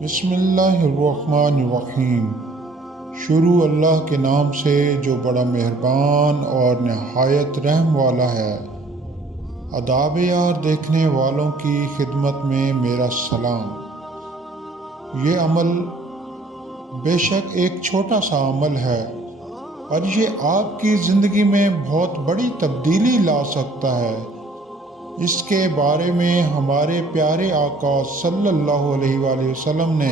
بسم اللہ الرحمن الرحیم۔ شروع اللہ کے نام سے جو بڑا مہربان اور نہایت رحم والا ہے۔ آداب یار دیکھنے والوں کی خدمت میں میرا سلام۔ یہ عمل بے شک ایک چھوٹا سا عمل ہے اور یہ آپ کی زندگی میں بہت بڑی تبدیلی لا سکتا ہے۔ اس کے بارے میں ہمارے پیارے آقا صلی اللہ علیہ وآلہ وسلم نے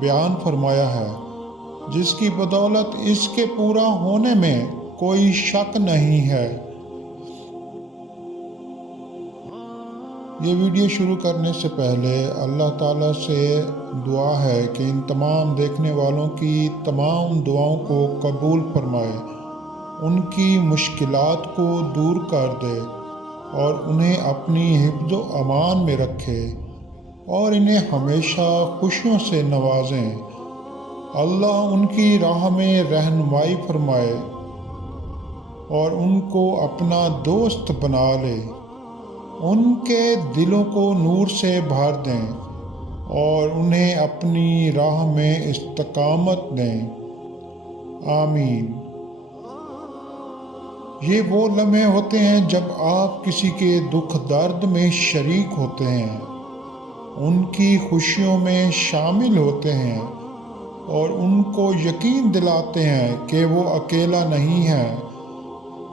بیان فرمایا ہے، جس کی بدولت اس کے پورا ہونے میں کوئی شک نہیں ہے۔ یہ ویڈیو شروع کرنے سے پہلے اللہ تعالیٰ سے دعا ہے کہ ان تمام دیکھنے والوں کی تمام دعاؤں کو قبول فرمائے، ان کی مشکلات کو دور کر دے اور انہیں اپنی حفظ و امان میں رکھے اور انہیں ہمیشہ خوشیوں سے نوازیں۔ اللہ ان کی راہ میں رہنمائی فرمائے اور ان کو اپنا دوست بنا لے، ان کے دلوں کو نور سے بھر دیں اور انہیں اپنی راہ میں استقامت دیں۔ آمین۔ یہ وہ لمحے ہوتے ہیں جب آپ کسی کے دکھ درد میں شریک ہوتے ہیں، ان کی خوشیوں میں شامل ہوتے ہیں اور ان کو یقین دلاتے ہیں کہ وہ اکیلا نہیں ہے۔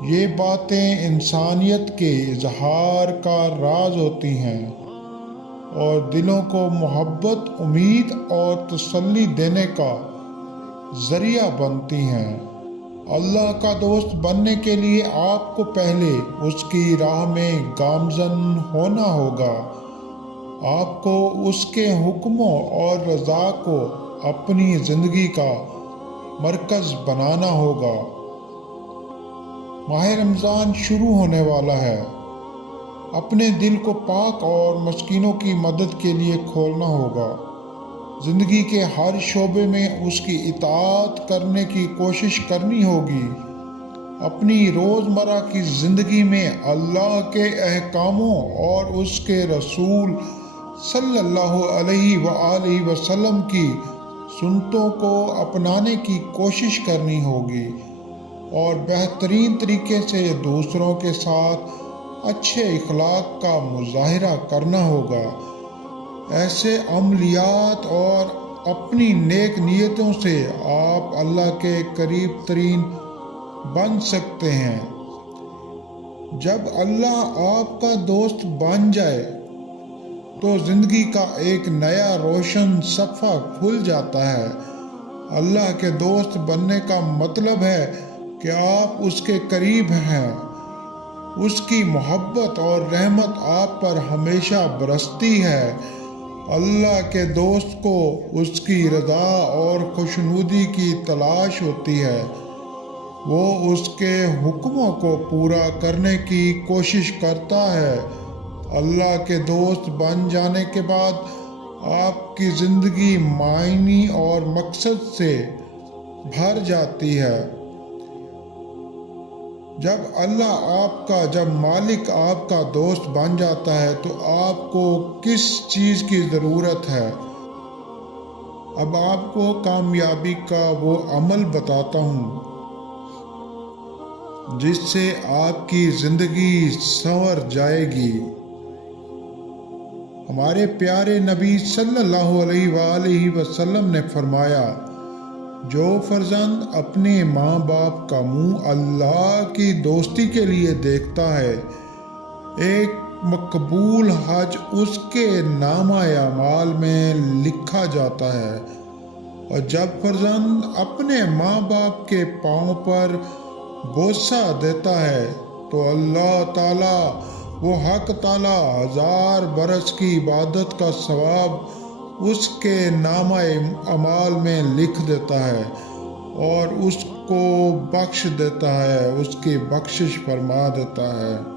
یہ باتیں انسانیت کے اظہار کا راز ہوتی ہیں اور دلوں کو محبت، امید اور تسلی دینے کا ذریعہ بنتی ہیں۔ اللہ کا دوست بننے کے لیے آپ کو پہلے اس کی راہ میں گامزن ہونا ہوگا۔ آپ کو اس کے حکموں اور رضا کو اپنی زندگی کا مرکز بنانا ہوگا۔ ماہ رمضان شروع ہونے والا ہے۔ اپنے دل کو پاک اور مسکینوں کی مدد کے لیے کھولنا ہوگا۔ زندگی کے ہر شعبے میں اس کی اطاعت کرنے کی کوشش کرنی ہوگی۔ اپنی روزمرہ کی زندگی میں اللہ کے احکاموں اور اس کے رسول صلی اللہ علیہ وآلہ وسلم کی سنتوں کو اپنانے کی کوشش کرنی ہوگی اور بہترین طریقے سے دوسروں کے ساتھ اچھے اخلاق کا مظاہرہ کرنا ہوگا۔ ایسے عملیات اور اپنی نیک نیتوں سے آپ اللہ کے قریب ترین بن سکتے ہیں۔ جب اللہ آپ کا دوست بن جائے تو زندگی کا ایک نیا روشن صفحہ کھل جاتا ہے۔ اللہ کے دوست بننے کا مطلب ہے کہ آپ اس کے قریب ہیں، اس کی محبت اور رحمت آپ پر ہمیشہ برستی ہے۔ اللہ کے دوست کو اس کی رضا اور خوشنودی کی تلاش ہوتی ہے۔ وہ اس کے حکموں کو پورا کرنے کی کوشش کرتا ہے۔ اللہ کے دوست بن جانے کے بعد آپ کی زندگی معنی اور مقصد سے بھر جاتی ہے۔ جب مالک آپ کا دوست بن جاتا ہے تو آپ کو کس چیز کی ضرورت ہے؟ اب آپ کو کامیابی کا وہ عمل بتاتا ہوں جس سے آپ کی زندگی سنور جائے گی۔ ہمارے پیارے نبی صلی اللہ علیہ وآلہ وسلم نے فرمایا، جو فرزند اپنے ماں باپ کا منہ اللہ کی دوستی کے لیے دیکھتا ہے، ایک مقبول حج اس کے نامہ اعمال میں لکھا جاتا ہے، اور جب فرزند اپنے ماں باپ کے پاؤں پر بوسہ دیتا ہے تو اللہ تعالیٰ وہ حق تعالیٰ 1000 برس کی عبادت کا ثواب اس کے نامہ اعمال میں لکھ دیتا ہے اور اس کو بخش دیتا ہے، اس کی بخشش فرما دیتا ہے۔